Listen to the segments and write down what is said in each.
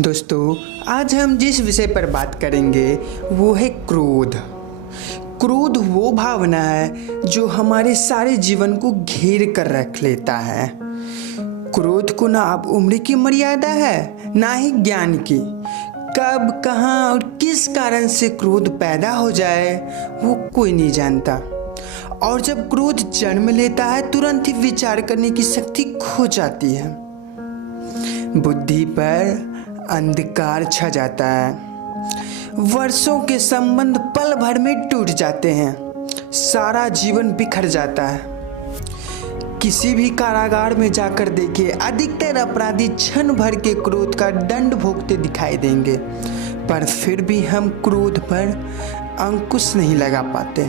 दोस्तों, आज हम जिस विषय पर बात करेंगे वो है क्रोध। क्रोध वो भावना है जो हमारे सारे जीवन को घेर कर रख लेता है। क्रोध को ना अब उम्र की मर्यादा है ना ही ज्ञान की। कब, कहाँ और किस कारण से क्रोध पैदा हो जाए वो कोई नहीं जानता। और जब क्रोध जन्म लेता है तुरंत ही विचार करने की शक्ति खो जाती है। बुद्धि पर अंधकार छा जाता है। वर्षों के संबंध पल भर में टूट जाते हैं। सारा जीवन बिखर जाता है। किसी भी कारागार में जाकर देखिए, अधिकतर अपराधी क्षण भर के क्रोध का दंड भोगते दिखाई देंगे, पर फिर भी हम क्रोध पर अंकुश नहीं लगा पाते।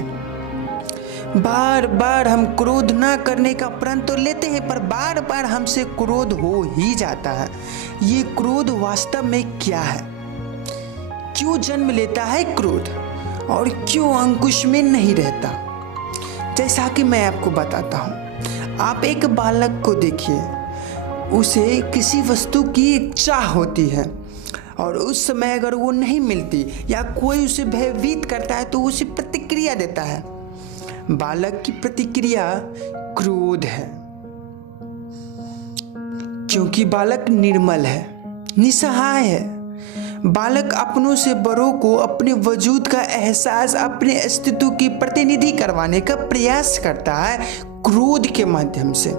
बार बार हम क्रोध ना करने का प्रण तो लेते हैं, पर बार बार हमसे क्रोध हो ही जाता है। ये क्रोध वास्तव में क्या है? क्यों जन्म लेता है क्रोध और क्यों अंकुश में नहीं रहता? जैसा कि मैं आपको बताता हूँ। आप एक बालक को देखिए, उसे किसी वस्तु की चाह होती है और उस समय अगर वो नहीं मिलती या कोई उसे भयभीत करता है तो उसे प्रतिक्रिया देता है। बालक की प्रतिक्रिया क्रोध है, क्योंकि बालक निर्मल है, निस्सहाय है। बालक अपनों से बड़ों को अपने वजूद का एहसास, अपने अस्तित्व की प्रतिनिधि करवाने का प्रयास करता है क्रोध के माध्यम से।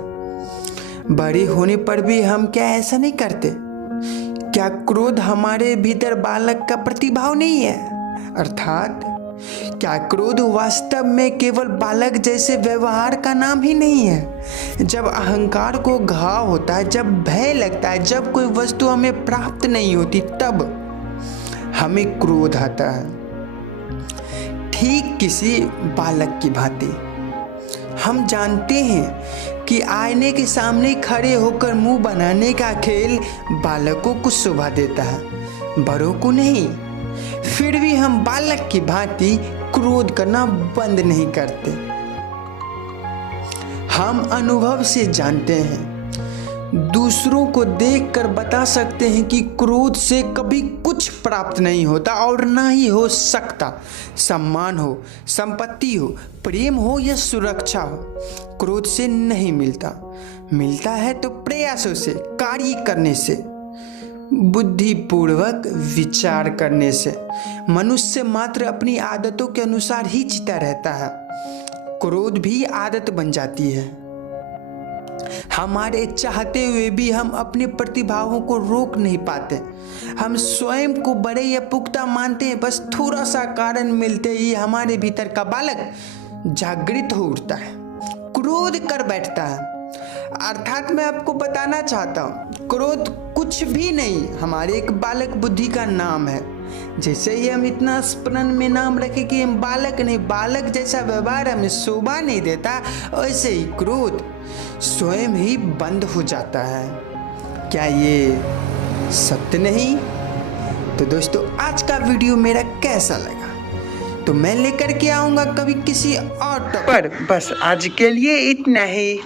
बड़े होने पर भी हम क्या ऐसा नहीं करते? क्या क्रोध हमारे भीतर बालक का प्रतिभाव नहीं है? अर्थात क्या क्रोध वास्तव में केवल बालक जैसे व्यवहार का नाम ही नहीं है? जब अहंकार को घाव होता है, जब भय लगता है, जब कोई वस्तु हमें प्राप्त नहीं होती, तब हमें क्रोध आता है। ठीक किसी बालक की भांति हम जानते हैं कि आईने के सामने खड़े होकर मुंह बनाने का खेल बालकों को शोभा देता है, बड़ों को नहीं। फिर भी हम बालक की भांति क्रोध करना बंद नहीं करते। हम अनुभव से जानते हैं, दूसरों को देखकर बता सकते हैं कि क्रोध से कभी कुछ प्राप्त नहीं होता और ना ही हो सकता। सम्मान हो, संपत्ति हो, प्रेम हो या सुरक्षा हो, क्रोध से नहीं मिलता। मिलता है तो प्रयासों से, कार्य करने से, बुद्धिपूर्वक विचार करने से। मनुष्य मात्र अपनी आदतों के अनुसार ही जीता रहता है। क्रोध भी आदत बन जाती है। हमारे चाहते हुए भी हम अपने प्रतिभावों को रोक नहीं पाते। हम स्वयं को बड़े या पुख्ता मानते हैं, बस थोड़ा सा कारण मिलते ही हमारे भीतर का बालक जागृत हो उठता है, क्रोध कर बैठता है। अर्थात मैं आपको बताना चाहता हूँ, क्रोध कुछ भी नहीं, हमारे एक बालक बुद्धि का नाम है। जैसे ही हम इतना स्मरण में नाम रखें कि हम बालक नहीं, बालक जैसा व्यवहार हमें शोभा नहीं देता, वैसे ही क्रोध स्वयं ही बंद हो जाता है। क्या ये सत्य नहीं? तो दोस्तों, आज का वीडियो मेरा कैसा लगा तो मैं लेकर के आऊँगा कभी किसी और टॉपिक पर। बस आज के लिए इतना ही।